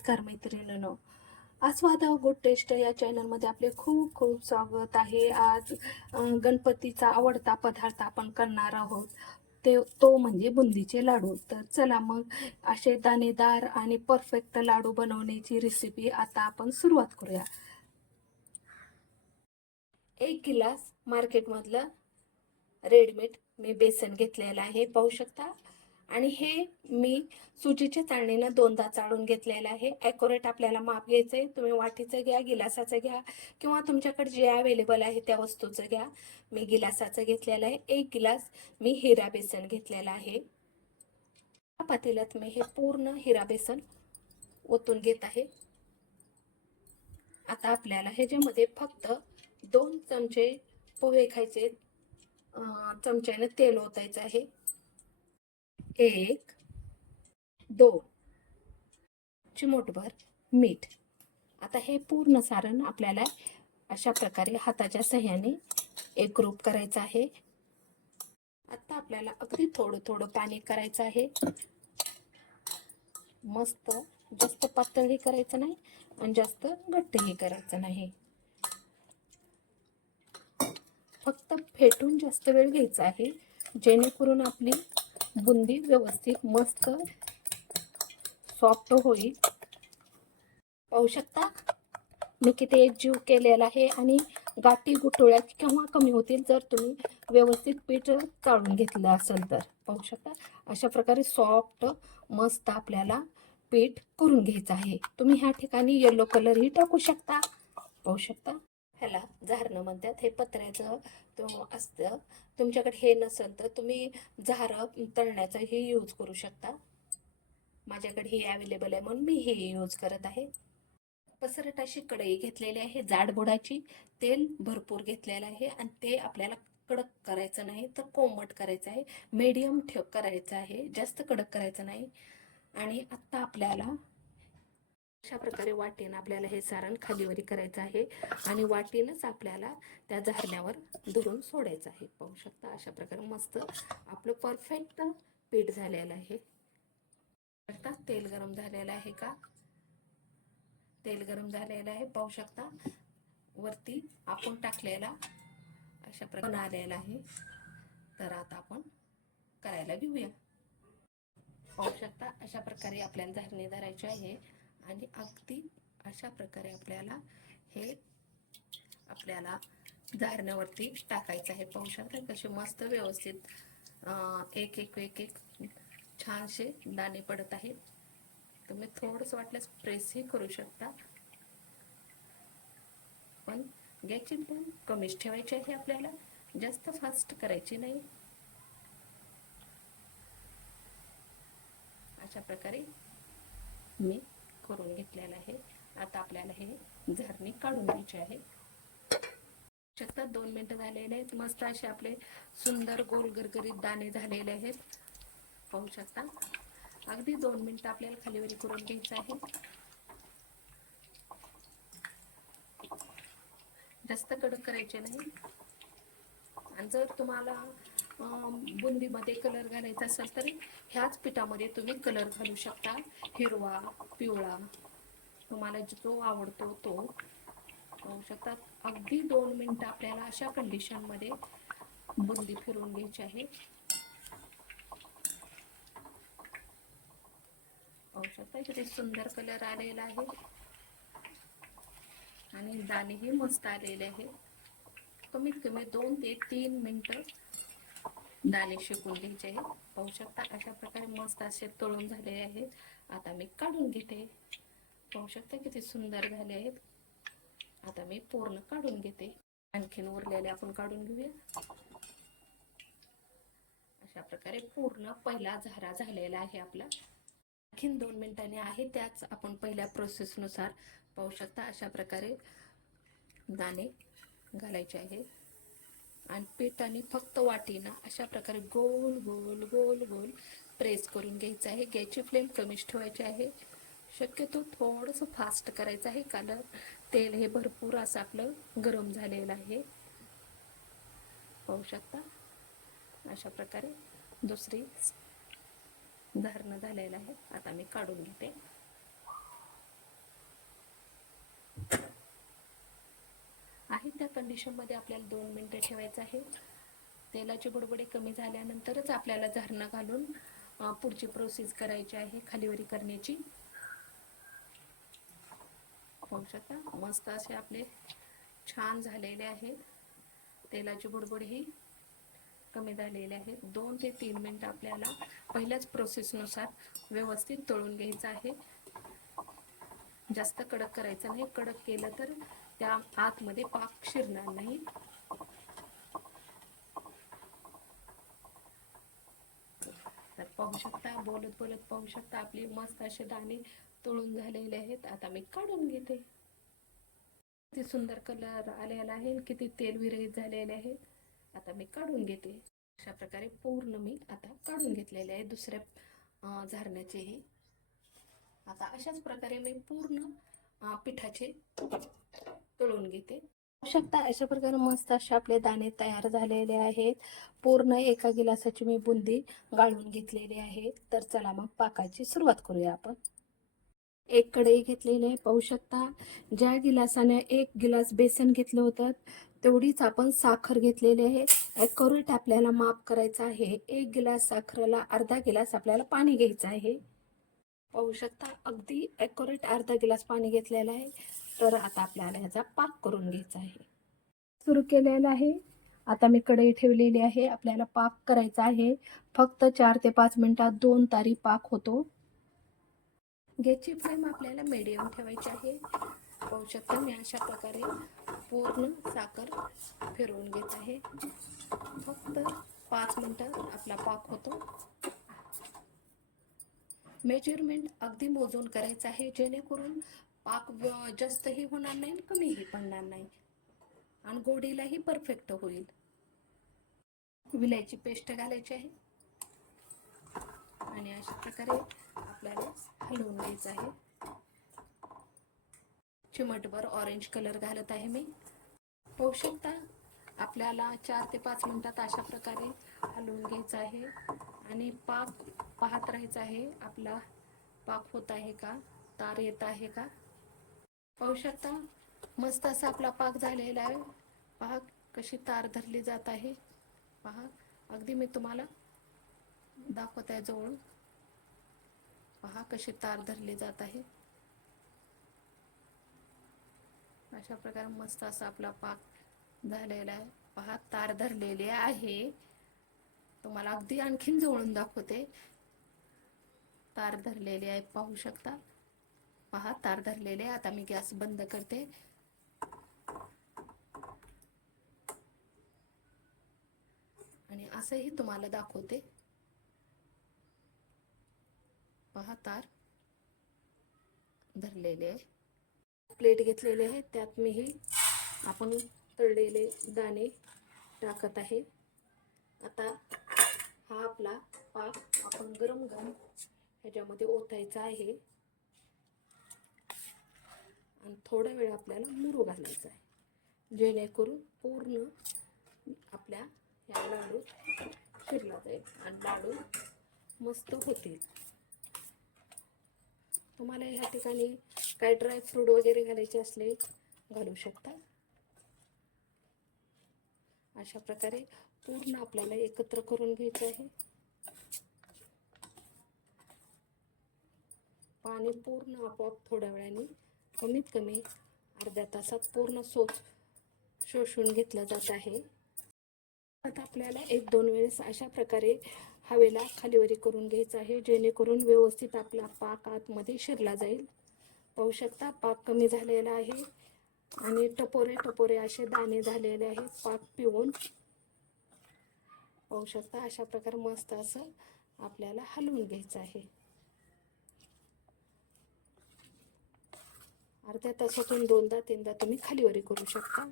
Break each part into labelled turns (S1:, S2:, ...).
S1: नमस्कार मैत्रिणींनो. आस्वाद गुड टेस्ट या चॅनलमध्ये आपले खूप खूप स्वागत आहे. आज गणपतीचा आवडता पदार्थ आपण करणार आहोत. ते तो म्हणजे बुंदीचे लाडू. तर चला मग असे दाणेदार आणि परफेक्ट लाडू बनवण्याची रेसिपी आता आपण सुरुवात करूया. एक गिलास मार्केटमधलं रेडमेड मी बेसन घेतलेलं आहे. पाहू शकता? आणि हे मी सुजीच्या चाळणीनं दोनदा चाळून घेतलेलं आहे. ॲक्युरेट आपल्याला माप घ्यायचं आहे. तुम्ही वाटीचं घ्या गिलासाचं घ्या किंवा तुमच्याकडे जे अवेलेबल आहे त्या वस्तूचं घ्या. मी गिलासाचं घेतलेलं आहे. एक गिलास मी हिरा बेसन घेतलेलं आहे. पातेल्यात मी हे पूर्ण हिरा बेसन ओतून घेत आहे. आता आपल्याला ह्याच्यामध्ये फक्त दोन चमचे पोहे खायचे. चमच्यानं तेल ओतायचं आहे. एक दोन. चिमूटभर मीठ. आता हे पूर्ण सारण आपल्याला अशा प्रकारे हाताच्या सह्याने एकरूप करायचं आहे. आता आपल्याला अगदी थोडं थोडं पाणी करायचं आहे. मस्त जास्त पातळही करायचं नाही आणि जास्त घट्टही करायचं नाही. फक्त फेटून जास्त वेळ घ्यायचा आहे. जेणेकरून आपली बुंदी व्यवस्थित मस्त सॉफ्ट होईल. पाहू शकता? मी किती जीव केलेला आहे आणि गाठी गुटोळ्या केव्हा कमी होतील जर तुम्ही व्यवस्थित पीठ चाळून घेतलं असेल तर. पाहू शकता? अशा प्रकारे सॉफ्ट मस्त आपल्याला पीठ करून घ्यायचं आहे. तुम्ही ह्या ठिकाणी येलो कलरही टाकू शकता. पाहू शकता? ह्याला झारणं म्हणतात. हे पत्र्याचं तो असतं. तुमच्याकडे हे नसेल तर तुम्ही झारं तळण्याचंही यूज करू शकता. माझ्याकडे हे अवेलेबल आहे म्हणून मी हे यूज करत आहे. पसरट अशी कढई घेतलेली आहे. जाडबुडाची तेल भरपूर घेतलेलं आहे आणि ते आपल्याला कडक करायचं नाही तर कोमट करायचं आहे. मीडियम ठेव करायचं आहे. जास्त कडक करायचं नाही. आणि आत्ता आपल्याला अशा प्रकारे वाटेन आपल्याला हे सारण खालीवरी करायचं आहे आणि वाटेनच आपल्याला त्या झारण्यावर धरून सोडायचं आहे. पाहू शकता अशा प्रकारे मस्त आपलं परफेक्ट पीठ झालेलं आहे. शकता? तेल गरम झालेलं आहे का? तेल गरम झालेलं आहे. पाहू शकता? वरती आपण टाकलेला अशा प्रकारे आलेला आहे. तर आता आपण करायला घेऊया. पाहू शकता? अशा प्रकारे आपल्याला धारणे धरायचे आहे. आणि अगदी अशा प्रकारे आपल्याला हे आपल्याला झारण्यावरती टाकायचं आहे. पाहू शकता कसे मस्त व्यवस्थित एक एक एक एक छानसे दाणे पडत आहेत. तुम्ही थोडंसं वाटल्यास प्रेसही करू शकता. पण गॅसची पण कमीच ठेवायची आहे आपल्याला. जास्त फास्ट करायची नाही. अशा प्रकारे मी करून घेतलेलं आहे. आता आपल्याला हे झरणी काढून घ्यायची आहे. शकतात दोन मिनिटं झालेले आहेत. मस्त असे आपले सुंदर गोल गरगरीत दाणे झालेले आहेत. पाहू शकता. अगदी दोन मिनटं आपल्याला खालीवरी करून घ्यायचं आहे. जास्त कडक करायचे नाही. आणि जर तुम्हाला बुंदीमध्ये कलर घालायचा असेल तर ह्याच पिठामध्ये तुम्ही कलर घालू शकता. हिरवा पिवळा. तुम्हाला जो आवडतो तो. पाहू शकता. अगदी दोन मिनिटं आपल्याला अशा कंडिशनमध्ये बुंदी फिरवून घ्यायची आहे. पाहू शकता किती सुंदर कलर आलेला आहे. आणि दाणेही मस्त आलेले आहे. कमीत कमी दोन ते तीन मिनिटं दाणे शिकून घ्यायचे आहेत. पाहू शकता अशा प्रकारे मस्त असे तळून झालेले आहेत. आता मी काढून घेते. पाहू शकता किती सुंदर झाले आहेत. आता मी पूर्ण काढून घेते. आणखीन उरलेले आपण काढून घेऊया अशा प्रकारे पूर्ण पहिला झारा झालेला आहे आपला. आणखीन दोन मिनिटांनी आहे त्याच आपण पहिल्या प्रोसेसनुसार पाहू शकता अशा प्रकारे दाणे घालायचे आहेत. आणि पिठाने फक्त वाटीनं अशा प्रकारे गोल गोल गोल गोल प्रेस करून घ्यायचं आहे. गॅसची फ्लेम कमीच ठेवायची आहे. शक्यतो थोडंसं फास्ट करायचं आहे कारण तेल हे भरपूर असं आपलं गरम झालेलं आहे. पाहू शकता? अशा प्रकारे दुसरी धारणं झालेलं आहे. आता मी काढून घेते. आहे त्या कंडिशनमध्ये आपल्याला दोन मिनटं ठेवायचं आहे. तेलाचे बुडबुडे कमी झाल्यानंतरच आपल्याला झारणं घालून पुढची प्रोसेस करायची आहे खालीवरी करण्याची. पाहू शकता मस्त असे आपले छान झालेले आहेत. तेलाचे बुडबुडेही कमी झालेले आहेत. दोन ते तीन मिनटं आपल्याला पहिल्याच प्रोसेसनुसार व्यवस्थित तळून घ्यायचं आहे. जास्त कडक करायचं नाही. कडक केलं तर त्या आतमध्ये पाक शिरणार नाही. तर पाहू शकता बोलत बोलत पाहू शकता आपली मस्त असे दाणे तळून झालेले आहेत. आता मी काढून घेते. किती सुंदर कलर आलेला आहे किती तेल विरहित झालेले आहेत आता मी काढून घेते. अशा प्रकारे पूर्ण मी आता काढून घेतलेले आहे दुसऱ्या झारण्याचेही. आता अशाच प्रकारे मी पूर्ण पिठाचे तळून घेते. पाहू शकता अशा प्रकारे मस्त असे आपले दाणे तयार झालेले आहेत. पूर्ण एका गिलासाची मी बुंदी गाळून घेतलेली आहे. तर चला मग पाकाची सुरुवात करूया आपण. एक कढई घेतलेली आहे. पाहू शकता ज्या गिलासाने एक गिलास बेसन घेतलं होतं तेवढीच आपण साखर घेतलेली आहे. करूट आपल्याला माप करायचं आहे. एक गिलास साखरेला अर्धा गिलास आपल्याला पाणी घ्यायचं आहे. पाहू शकता अगदी ॲक्युरेट अर्धा गिलास पाणी घेतलेलं आहे. तर आता आपल्याला ह्याचा पाक करून घ्यायचा आहे. सुरू केलेलं आहे. आता मी कढई ठेवलेली आहे. आपल्याला पाक करायचा आहे. फक्त चार ते पाच मिनिटात दोन तारी पाक होतो. गॅसची फ्लेम आपल्याला मीडियम ठेवायची आहे. पाहू शकता मी अशा प्रकारे पूर्ण साखर फिरवून घेत आहे. फक्त पाच मिनटात आपला पाक होतो. मेजरमेंट अगदी मोजून करायचं आहे. जेणेकरून पाक जास्तही होणार नाही आणि कमीही पडणार नाही. आणि गोडीलाही परफेक्ट होईल. विलायची पेस्ट घालायची आहे. आणि अशा प्रकारे आपल्याला हलवून घ्यायचं आहे. चिमटभर ऑरेंज कलर घालत आहे मी. पाहू शकता आपल्याला चार ते पाच मिनटात अशा प्रकारे हलवून घ्यायचं आहे. आणि पाक पाहत राहायचं आहे आपला पाक होत आहे का? तार येत आहे का? पाहू शकता. मस्त असा आपला पाक झालेला आहे. पहा कशी तार धरली जात आहे. पहा अगदी मी तुम्हाला दाखवत आहे जवळून. पहा कशी तार धरली जात आहे. अशा प्रकारे मस्त असा आपला पाक झालेला आहे. पहा तार धरलेली आहे. तुम्हाला अगदी आणखीन जवळून दाखवते. तार धरलेली आहे पाहू शकता. पहा तार धरलेले आहे. आता मी गॅस बंद करते. आणि असंही तुम्हाला दाखवते. पहा तार धरलेले आहे. प्लेट घेतलेले आहे. त्यात मी हे आपण तळलेले दाणे टाकत आहे. आता हा आपला पाक आपण गरम गरम ह्याच्यामध्ये ओतायचा आहे. आणि थोडा वेळ आपल्याला मुरू घालायचा आहे. जेणेकरून पूर्ण आपल्या ह्या लाडू शिरला जाईल आणि लाडू मस्त होतील. तुम्हाला ह्या ठिकाणी काही ड्राय फ्रूट वगैरे घालायचे असले घालू शकता. अशा प्रकारे पूर्ण आपल्याला एकत्र करून घ्यायचं आहे. पाणी पूर्ण आपोआप थोड्या वेळाने कमीत कमी अर्ध्या तासात पूर्ण सोच शोषून घेतलं जात आहे. आता आपल्याला एक दोन वेळेस अशा प्रकारे हवेला खालीवरी करून घ्यायचं आहे जेणेकरून व्यवस्थित आपला पाक आतमध्ये शिरला जाईल. पाहू शकता पाक कमी झालेला आहे आणि टपोरे टपोरे असे दाणे झालेले आहेत पाक पिऊन. पाहू शकता अशा प्रकारे मस्त असं आपल्याला हलवून घ्यायचं आहे. अर्ध्या तासातून दोनदा तीनदा तुम्ही खालीवरी करू शकता.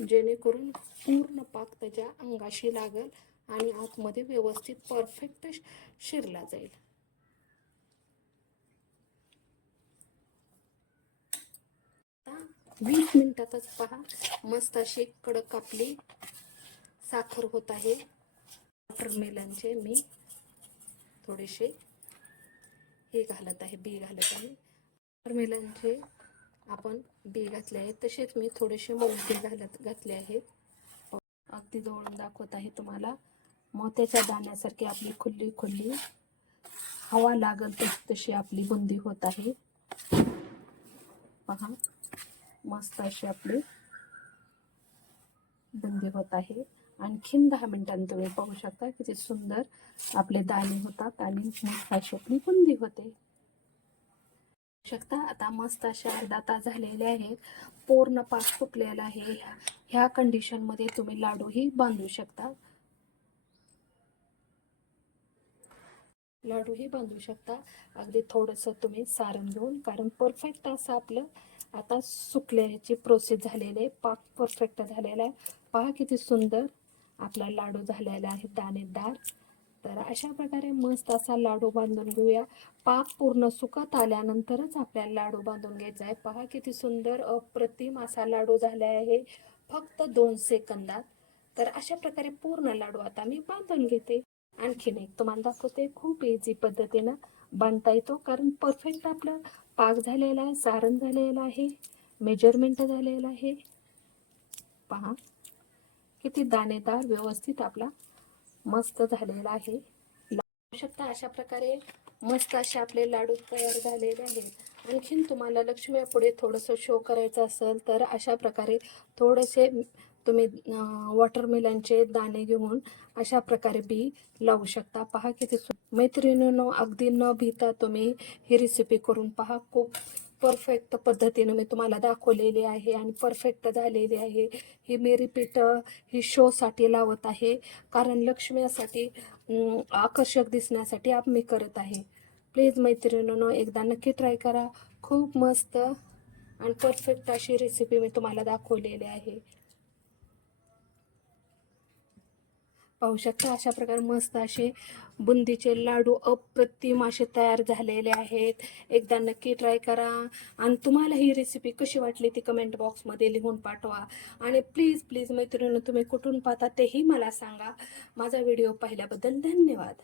S1: जेणेकरून पूर्ण पाक त्याच्या अंगाशी लागेल आणि आतमध्ये व्यवस्थित परफेक्ट शिरला जाईल. आता वीस मिनिटातच पहा मस्त अशी कडक आपली साखर होत आहे. वॉटरमेलनचे मी थोडेसे हे घालत आहे बी घालत आहे. वॉटरमेलनचे आपण बी घातले आहेत. तसेच मी थोडेसे मोती घालत घातले आहेत. अगदी जवळून दाखवत आहे तुम्हाला. मोत्याच्या दाण्यासारखी आपली खुल्ली खुल्ली हवा लागल तशी तशी आपली बुंदी होत आहे. पहा मस्त अशी आपली बुंदी होत आहे. आणखीन दहा मिनिटांनी तुम्ही पाहू शकता किती सुंदर आपले दाणे होतात आणि मस्त अशी आपली बुंदी होते. शकता. आता मस्त अशा अर्धा तास आहेत. पूर्ण पाक फुटलेला आहे. ह्या कंडिशनमध्ये तुम्ही लाडूही बांधू शकता. लाडूही बांधू शकता. अगदी थोडंसं तुम्ही सारण घेऊन कारण परफेक्ट असं आपलं आता सुकल्याची प्रोसेस झालेली आहे. पाक परफेक्ट झालेला आहे. पहा किती सुंदर आपला लाडू झालेला आहे. दाणेदार. तर अशा प्रकारे मस्त असा लाडू बांधून घेऊया. पाक पूर्ण सुकत आल्यानंतरच आपल्याला लाडू बांधून घ्यायचा आहे. पहा किती सुंदर अप्रतिम असा लाडू झाला आहे. फक्त दोन सेकंदात. तर अशा प्रकारे पूर्ण लाडू आता मी बांधून घेते. आणखीन एक तुम्हाला दाखवते. खूप इझी पद्धतीनं बांधता येतो. कारण परफेक्ट आपलं पाक झालेला आहे सारण झालेलं आहे मेजरमेंट झालेलं आहे. पहा किती दाणेदार व्यवस्थित आपला मस्त झालेला आहे. लावू शकता अशा प्रकारे मस्त असे आपले लाडू तयार झालेले आहेत. आणखीन तुम्हाला लक्ष्मी पुढे थोडंसं शो करायचं असेल तर अशा प्रकारे थोडेसे तुम्ही वॉटरमेलनचे दाणे घेऊन अशा प्रकारे बी लावू शकता. पहा किती सु मैत्रिणीनं अगदी न भिता तुम्ही ही रेसिपी करून पहा. खूप परफेक्ट पद्धतीनं मी तुम्हाला दाखवलेली आहे आणि परफेक्ट झालेली आहे. ही मी रिपीट ही शोसाठी लावत आहे. कारण लक्ष्मीसाठी आकर्षक दिसण्यासाठी आप मी करत आहे. प्लीज मैत्रिणीनो एकदा नक्की ट्राय करा. खूप मस्त आणि परफेक्ट अशी रेसिपी मी तुम्हाला दाखवलेली आहे. पाहू शकता अशा प्रकारे मस्त असे बुंदीचे लाडू अप्रतिम असे तयार झालेले आहेत. एकदा नक्की ट्राय करा. आणि तुम्हाला ही रेसिपी कशी वाटली ती कमेंट बॉक्समध्ये लिहून पाठवा. आणि प्लीज प्लीज मैत्रिणी तुम्ही कुठून पाहता तेही मला सांगा. माझा व्हिडिओ पाहिल्याबद्दल धन्यवाद.